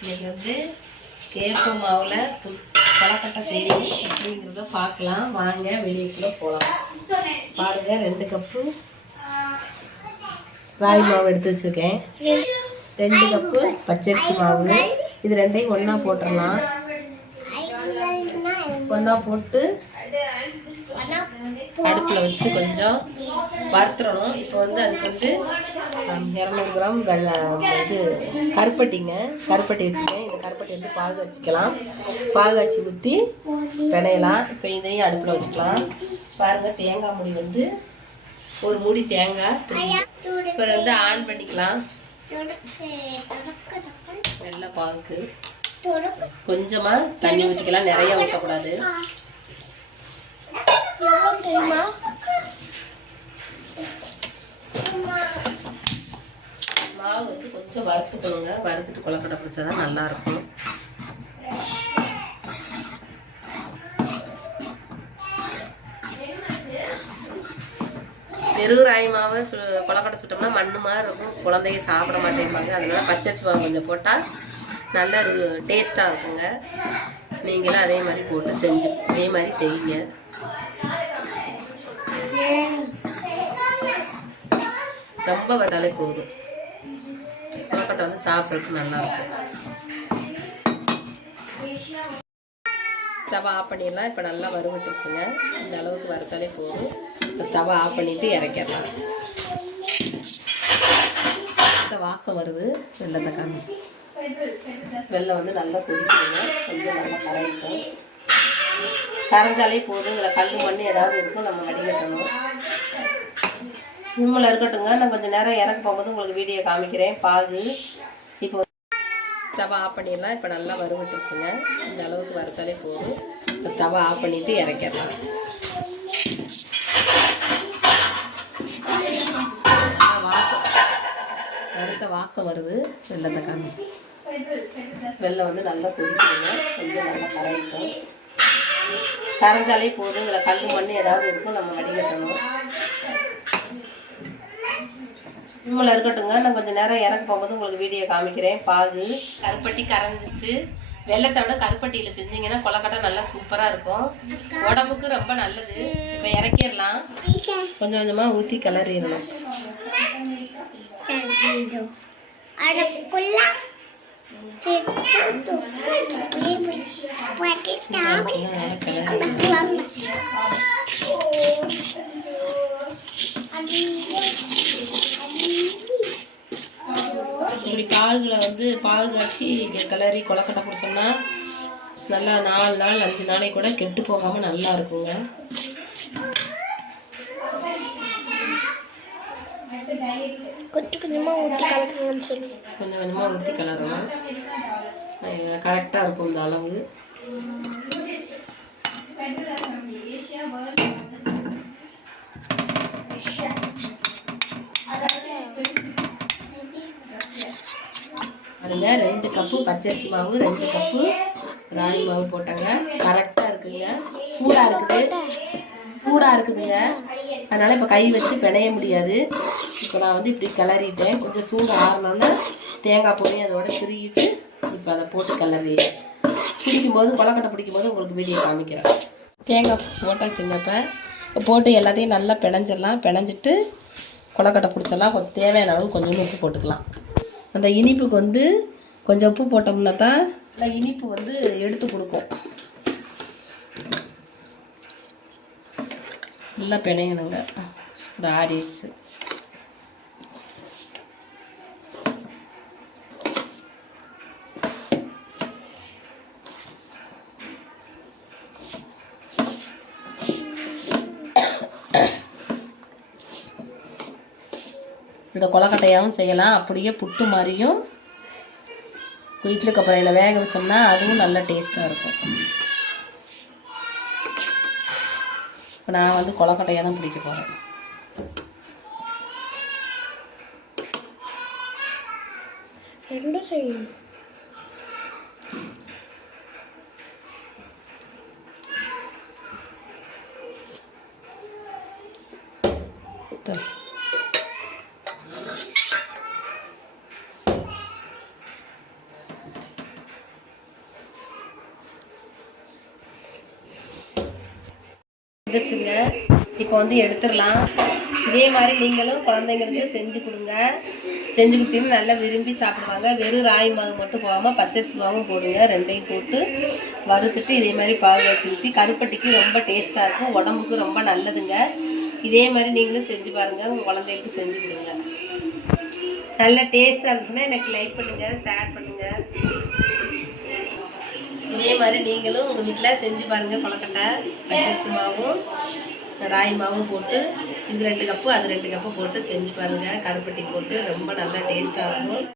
இன்னைக்கு வந்து கேப்பு மாவில் புல் கொலக்கட்டை செய்யணும் அப்படிங்கிறத பார்க்கலாம். வாங்க வெளியேக்குள்ளே போகலாம் பாருங்க ரெண்டு கப்பு ராகி மாவு எடுத்து வச்சுருக்கேன். ரெண்டு கப்பு பச்சரிசி மாவு. இது ரெண்டையும் ஒன்றா போட்டுடலாம் ஒன்றா போட்டு அடுப்பில் வச்சு கொஞ்சம் வறுத்துடணும் இப்போ வந்து அதுக்கு வந்து இரநூறு கிராம் இது கருப்பட்டிங்க. கருப்பட்டி வச்சுருக்கேன் இந்த கருப்பட்டி வந்து பாகு வச்சுக்கலாம். பாகு வச்சு ஊற்றி பிணையலாம் இப்போ இதையும் அடுப்பில் வச்சுக்கலாம். பாருங்கள் தேங்காய் மூடி வந்து ஒரு மூடி தேங்காய் இப்போ வந்து ஆன் பண்ணிக்கலாம். நல்ல பாகுக்கு. கொஞ்சமாக தண்ணி ஊற்றிக்கலாம் நிறைய ஊற்றக்கூடாது மாவு வந்து கொஞ்சம் வறுத்துக்கணுங்க வறுத்துட்டு கொலக்கட்டை பிடிச்சா தான் நல்லா இருக்கும். வெறும் ராகி மாவு சு கொலக்கட்டை சுட்டோம்னா மண்ணு மாதிரி இருக்கும். குழந்தைங்க சாப்பிட மாட்டேங்கிறாங்க அதனால் பச்சரிசி மாவு கொஞ்சம் போட்டால் நல்ல டேஸ்ட்டாக இருக்குங்க. நீங்களும் அதே மாதிரி போட்டு செஞ்சு அதே மாதிரி செய்யுங்க. ரொம்ப வந்தாலே போதும். கொலக்கட்டை வந்து சாப்பிட்றதுக்கு நல்லா இருக்கும். ஸ்டவ் ஆஃப் பண்ணிடலாம். இப்போ நல்லா வறுவட்டுச்சுங்க. இந்த அளவுக்கு வறுத்தாலே போதும். இப்போ ஸ்டவ் ஆஃப் பண்ணிவிட்டு இறக்கிடலாம். வாசம் வருது. வெள்ளத்தை காமி வெள்ளம் வந்து நல்லா கொதிக்கணுங்க கொஞ்சம் நல்லா கரையிட்டோம். கரைஞ்சாலே போதும். இதில் கல் மண் ஏதாவது இருக்கும் நம்ம வடிகட்டணும். விம்மல இருக்கட்டுங்க நான் கொஞ்சம் நேரம் இறக்க போகும்போது உங்களுக்கு வீடியோ காமிக்கிறேன். பாகு. இப்போ ஸ்டவ் ஆஃப் பண்ணிடலாம். இப்போ நல்லா வறுவட்டுச்சுங்க. இந்த அளவுக்கு வறுத்தாலே போதும். இப்போ ஸ்டவ் ஆஃப் பண்ணிவிட்டு இறக்கிடலாம். வாசம் வறுத்த வாசம் வருது. வெள்ளத்தை காமி வெள்ளம் வந்து நல்லா கொதிக்கணுங்க கொஞ்சம் நல்லா கரையிட்டோம். கரைஞ்சாலே போதும். இதில் கல் மண் ஏதாவது இருக்கும் நம்ம வடிகட்டணும். விம்மல இருக்கட்டுங்க நான் கொஞ்சம் நேரம் இறக்க போகும்போது உங்களுக்கு வீடியோ காமிக்கிறேன். பாகு. கருப்பட்டி கரைஞ்சிச்சு வெள்ளத்தை விட கருப்பட்டியில் செஞ்சீங்கன்னா கொலக்கட்டை நல்லா சூப்பராக இருக்கும். உடம்புக்கு ரொம்ப நல்லது. இப்போ இறக்கிடலாம். கொஞ்சம் கொஞ்சமாக ஊற்றி கிளறிடணும். அதுக்குள்ள இப்படி பாகுல வந்து பாகு காய்ச்சி கிளறி கொலக்கட்டை பிடிச்சோம்னா நல்லா நாலு நாள் அஞ்சு நாளைக்கு கூட கெட்டு போகாமல் நல்லா இருக்குங்க. கொஞ்சம் கொஞ்சமா ஊற்றி கலக்குங்கன்னு சொல்லி. கொஞ்சம் கொஞ்சமாக ஊற்றி கிளறணும் கரெக்டாக இருக்கும் இந்த அளவு. அதில் ரெண்டு கப்பு பச்சரிசி மாவு ரெண்டு கப்பு ராகி மாவு போட்டாங்க. கரெக்டாக இருக்குங்க கூடாக இருக்குது. கூடாக இருக்குதுங்க. அதனால் இப்போ கை வச்சு பிணைய முடியாது. இப்போ நான் வந்து இப்படி கிளறிட்டேன். கொஞ்சம் சூடு ஆறினோன்னே தேங்காய் போய் அதோட திருகிட்டு இப்போ அதை போட்டு கிளறி. பிடிக்கும்போது கொலக்கட்டை பிடிக்கும்போது உங்களுக்கு வீடியோ காமிக்கிறேன். தேங்காய் போட்டால் சின்னப்போ போட்டு எல்லாத்தையும் நல்லா பிணைஞ்சிடலாம். பிணைஞ்சிட்டு கொலக்கட்டை பிடிச்சிடலாம். கொஞ்சம் தேவையான அளவு கொஞ்சம் உப்பு போட்டுக்கலாம். அந்த இனிப்புக்கு வந்து கொஞ்சம் உப்பு போட்டோம்னா தான் நல்லா இனிப்பு வந்து எடுத்து கொடுக்கும். நல்லா பிணையணுங்க. இந்த ஆடிச்சு இந்த கொலக்கட்டையாகவும் செய்யலாம். அப்படியே புட்டு மாதிரியும் இட்லி கொப்பரையில் வேக வச்சோம்னா அதுவும் நல்ல டேஸ்ட்டாக இருக்கும். இப்போ நான் வந்து கொலக்கட்டையாக தான் பிடிக்க போகிறேன் ரெண்டும் செய்யணும். தரேன் வந்துருச்சுங்க. இப்போ வந்து எடுத்துடலாம். இதே மாதிரி நீங்களும் குழந்தைங்களுக்கு செஞ்சு கொடுங்க. செஞ்சு கொடுத்தீங்கன்னா நல்லா விரும்பி சாப்பிடுவாங்க. வெறும் ராகி மாவு மட்டும் போகாமல் பச்சரிசி மாவும் போடுங்க. ரெண்டையும் போட்டு வறுத்துட்டு இதே மாதிரி பாகு வச்சு ஊற்றி கருப்பட்டிக்கு ரொம்ப டேஸ்ட்டாக இருக்கும். உடம்புக்கு ரொம்ப நல்லதுங்க. இதே மாதிரி நீங்களும் செஞ்சு பாருங்கள் உங்கள் குழந்தைகளுக்கு செஞ்சு கொடுங்க. நல்ல டேஸ்ட்டாக இருந்துச்சுன்னா எனக்கு லைக் பண்ணுங்கள் ஷேர் பண்ணுங்கள் மாதிரி நீங்களும் உங்கள் வீட்டில் செஞ்சு பாருங்கள் கொலக்கட்டை பச்சரிசி மாவும் ராகி மாவும் போட்டு இது ரெண்டு கப்பு அது ரெண்டு கப்பு போட்டு செஞ்சு பாருங்கள் கருப்பட்டி போட்டு ரொம்ப நல்லா டேஸ்ட்டாக இருக்கும்.